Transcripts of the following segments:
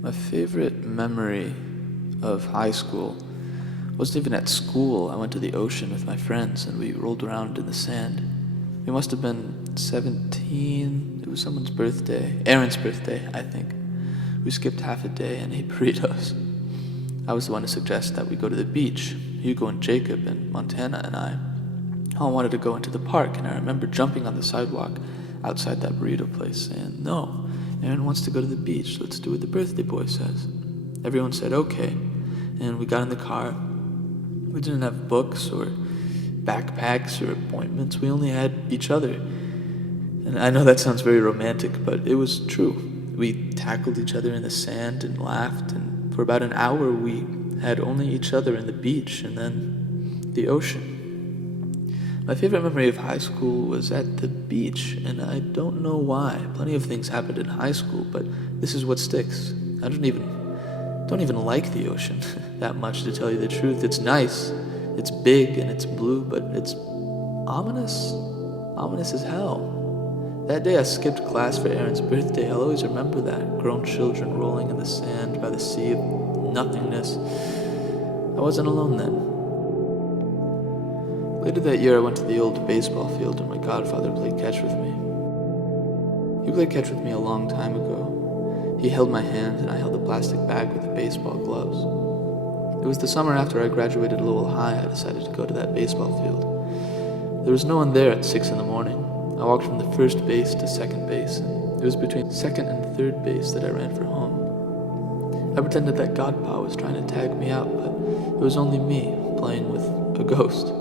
My favorite memory of high school wasn't even at school. I went to the ocean with my friends and we rolled around in the sand. We must have been 17. It was someone's birthday. Aaron's birthday, I think. We skipped half a day and ate burritos. I was the one to suggest that we go to the beach. Hugo and Jacob and Montana and I all wanted to go into the park, and I remember jumping on the sidewalk outside that burrito place saying, "No, Aaron wants to go to the beach. Let's do what the birthday boy says." Everyone said okay, and we got in the car. We didn't have books or backpacks or appointments. We only had each other. And I know that sounds very romantic, but it was true. We tackled each other in the sand and laughed, and for about an hour we had only each other and the beach and then the ocean. My favorite memory of high school was at the beach, and I don't know why. Plenty of things happened in high school, but this is what sticks. I don't even like the ocean that much, to tell you the truth. It's nice, it's big and it's blue, but it's ominous as hell. That day I skipped class for Aaron's birthday. I'll always remember that. Grown children rolling in the sand by the sea of nothingness. I wasn't alone then. Later that year I went to the old baseball field and my godfather played catch with me. He played catch with me a long time ago. He held my hand and I held the plastic bag with the baseball gloves. It was the summer after I graduated Lowell High. I decided to go to that baseball field. There was no one there at 6 in the morning. I walked from the first base to second base, and it was between second and third base that I ran for home. I pretended that Godpa was trying to tag me out, but it was only me playing with a ghost.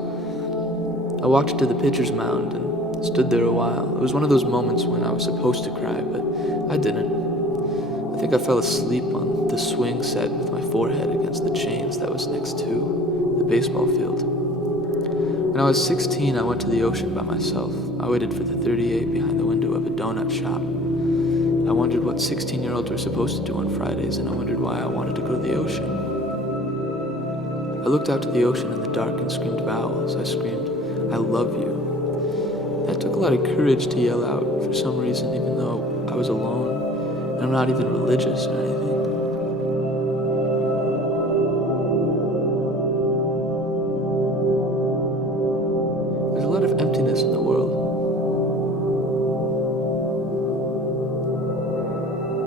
I walked to the pitcher's mound and stood there a while. It was one of those moments when I was supposed to cry, but I didn't. I think I fell asleep on the swing set with my forehead against the chains that was next to the baseball field. When I was 16, I went to the ocean by myself. I waited for the 38 behind the window of a donut shop. I wondered what 16-year-olds were supposed to do on Fridays, and I wondered why I wanted to go to the ocean. I looked out to the ocean in the dark and screamed vowels. I screamed, "I love you." That took a lot of courage to yell out for some reason, even though I was alone, and I'm not even religious or anything. There's a lot of emptiness in the world.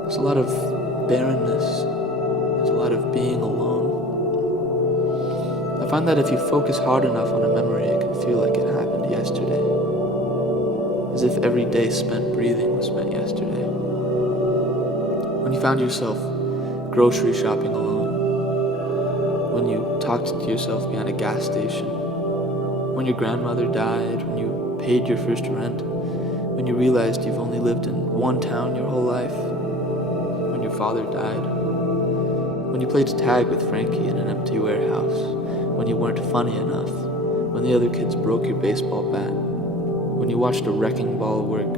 There's a lot of barrenness. There's a lot of being alone. I find that if you focus hard enough on a memory, it can feel like it happened yesterday. As if every day spent breathing was spent yesterday. When you found yourself grocery shopping alone. When you talked to yourself behind a gas station. When your grandmother died. When you paid your first rent. When you realized you've only lived in one town your whole life. When your father died. When you played tag with Frankie in an empty warehouse. When you weren't funny enough, when the other kids broke your baseball bat, when you watched a wrecking ball work,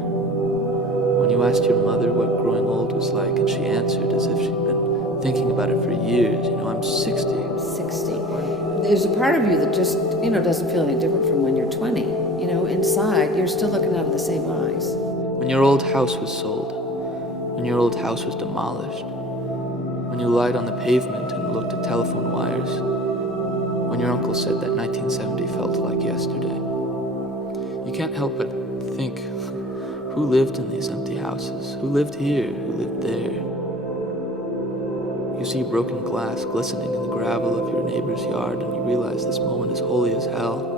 when you asked your mother what growing old was like, and she answered as if she'd been thinking about it for years. I'm 60. 60. There's a part of you that just, doesn't feel any different from when you're 20. Inside, you're still looking out of the same eyes. When your old house was sold, when your old house was demolished, when you lied on the pavement and looked at telephone wires, when your uncle said that 1970 felt like yesterday. You can't help but think, who lived in these empty houses? Who lived here? Who lived there? You see broken glass glistening in the gravel of your neighbor's yard, and you realize this moment is holy as hell.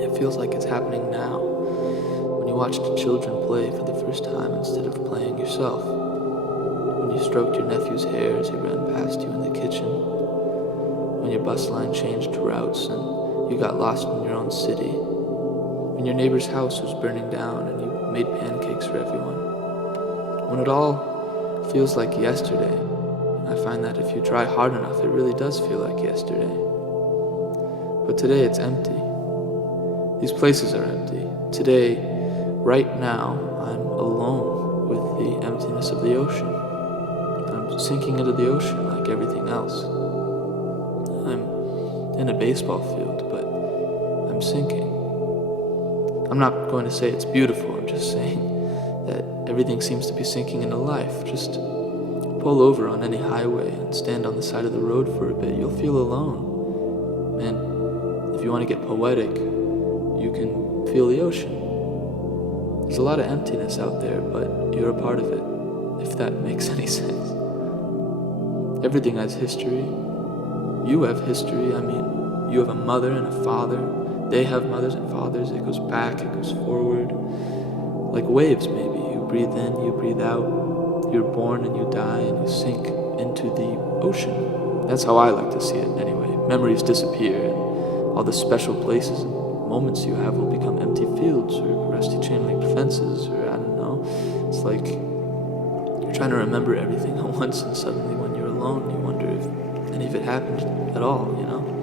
It feels like it's happening now. When you watched children play for the first time instead of playing yourself. When you stroked your nephew's hair as he ran past you in the kitchen. When your bus line changed routes and you got lost in your own city. When your neighbor's house was burning down and you made pancakes for everyone. When it all feels like yesterday, I find that if you try hard enough, it really does feel like yesterday. But today it's empty. These places are empty. Today, right now, I'm alone with the emptiness of the ocean. I'm sinking into the ocean like everything else. I'm in a baseball field, but I'm sinking. I'm not going to say it's beautiful, I'm just saying that everything seems to be sinking into life. Just pull over on any highway and stand on the side of the road for a bit, you'll feel alone. And if you want to get poetic, you can feel the ocean. There's a lot of emptiness out there, but you're a part of it, if that makes any sense. Everything has history. You have history. I mean, you have a mother and a father. They have mothers and fathers. It goes back, it goes forward. Like waves, maybe. You breathe in, you breathe out. You're born and you die and you sink into the ocean. That's how I like to see it anyway. Memories disappear and all the special places and moments you have will become empty fields or rusty chain link fences or I don't know. It's like you're trying to remember everything at once and suddenly when you're alone you wonder if any of it happened at all, you know?